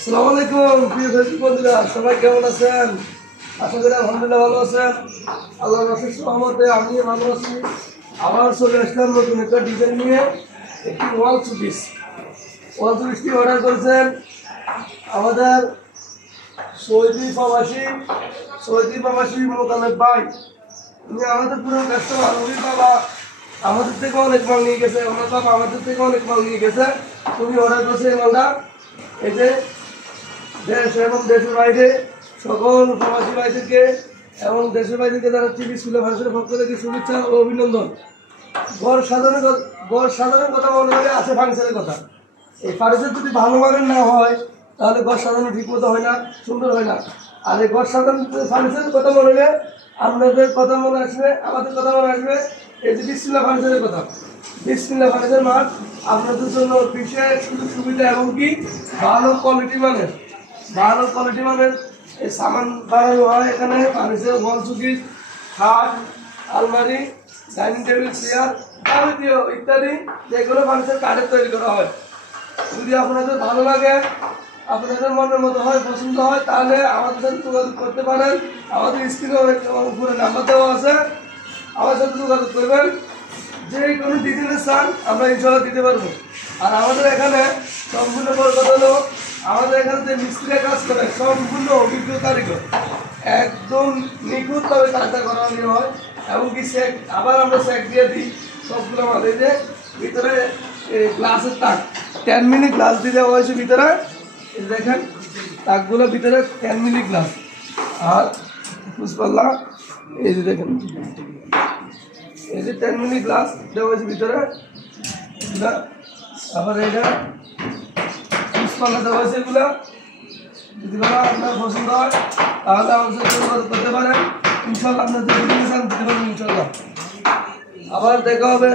আসসালামু আলাইকুম প্রিয় দর্শক বন্ধুরা, সবাই কেমন আছেন? আশা করি আলহামদুলিল্লাহ ভালো আছেন। আল্লাহর অশেষ রহমতে আমি ভালো আছি। আবার চলে আসলাম নতুন একটা ডিজাইন নিয়ে। একটি ওয়াল সুপিসটি অর্ডার করেছেন আমাদের সৌদি প্রবাসী মোতালেব ভাই। উনি আমাদের পুরো কাস্টমার। উনি বাবা আমাদের থেকে অনেক মাল নিয়ে গেছে, ওনার বাবা আমাদের থেকে অনেক মাল নিয়ে গেছে। উনি অর্ডার করছে এই মালটা। এই যে দেশ এবং দেশের বাইরে সকল প্রবাসী ভাইদেরকে এবং দেশের বাইরেকে যারা টিভি স্কুলে ভাষার পক্ষ থেকে শুভেচ্ছা ও অভিনন্দন। গড় সাধারণ কথা মনে হলে আছে ফার্নিচারের কথা। এই ফার্নিচার যদি ভালো মানের না হয় তাহলে গড় সাজানো ঠিক মতো হয় না, সুন্দর হয় না। আর এই গড় সাধারণ ফার্নিচারের কথা মনে হলে আপনাদের কথা মনে আসবে, আমাদের কথা মনে আসবে। এই যে বিসমিল্লাহ ফার্নিচারের কথা। বিসমিল্লাহ ফার্নিচার মার্ট আপনাদের জন্য বিশেষ সুযোগ সুবিধা এবং কি ভালো কোয়ালিটি মানের এই সামান বানানো হয় এখানে। ফার্নিচার, ওয়াল শোকেস, খাট, আলমারি, ডাইনিং টেবিল, চেয়ার, যাবতীয় ইত্যাদি যেগুলো ফার্নিচার কাঠের তৈরি করা হয়। যদি আপনাদের ভালো লাগে, আপনাদের মনের মতো হয়, পছন্দ হয়, তাহলে আমাদের সাথে যোগাযোগ করতে পারেন। আমাদের স্ক্রিনে অনেক উপরে নাম্বার দেওয়া আছে, আমাদের সাথে যোগাযোগ করবেন। যে কোনো ডিজাইনের চান আমরা ইনশাল্লাহ দিতে পারবো। আর আমাদের এখানে সম্পূর্ণ বড় কথা হলো, আমাদের এখানে যে মিস্ত্রিরা কাজ করে সম্পূর্ণ অভিজ্ঞ কারিগর, একদম নিখুঁতভাবে কাজটা করানো হয়। এমনকি চেক আবার আমরা চেক দিয়ে দিই সবগুলো আমাদের। যে ভিতরে গ্লাসের তাক 10 মিলি গ্লাস দিয়ে দেওয়া হয়েছে ভিতরে। দেখেন তাকগুলো ভিতরে 10 মিলি গ্লাস। আর বুঝপাল্লা এই যে দেখেন, এই যে 10 মিলি গ্লাস দেওয়া হয়েছে ভিতরে। আবার এটা বুঝপাল্লা দেওয়া হয়েছে। এগুলো যদি আপনার পছন্দ হয় তাহলে আমার সাথে যোগাযোগ করতে পারেন। ইনশাল্লাহ আপনাদের দিতে পারবেন ইনশাল্লাহ। আবার দেখা হবে।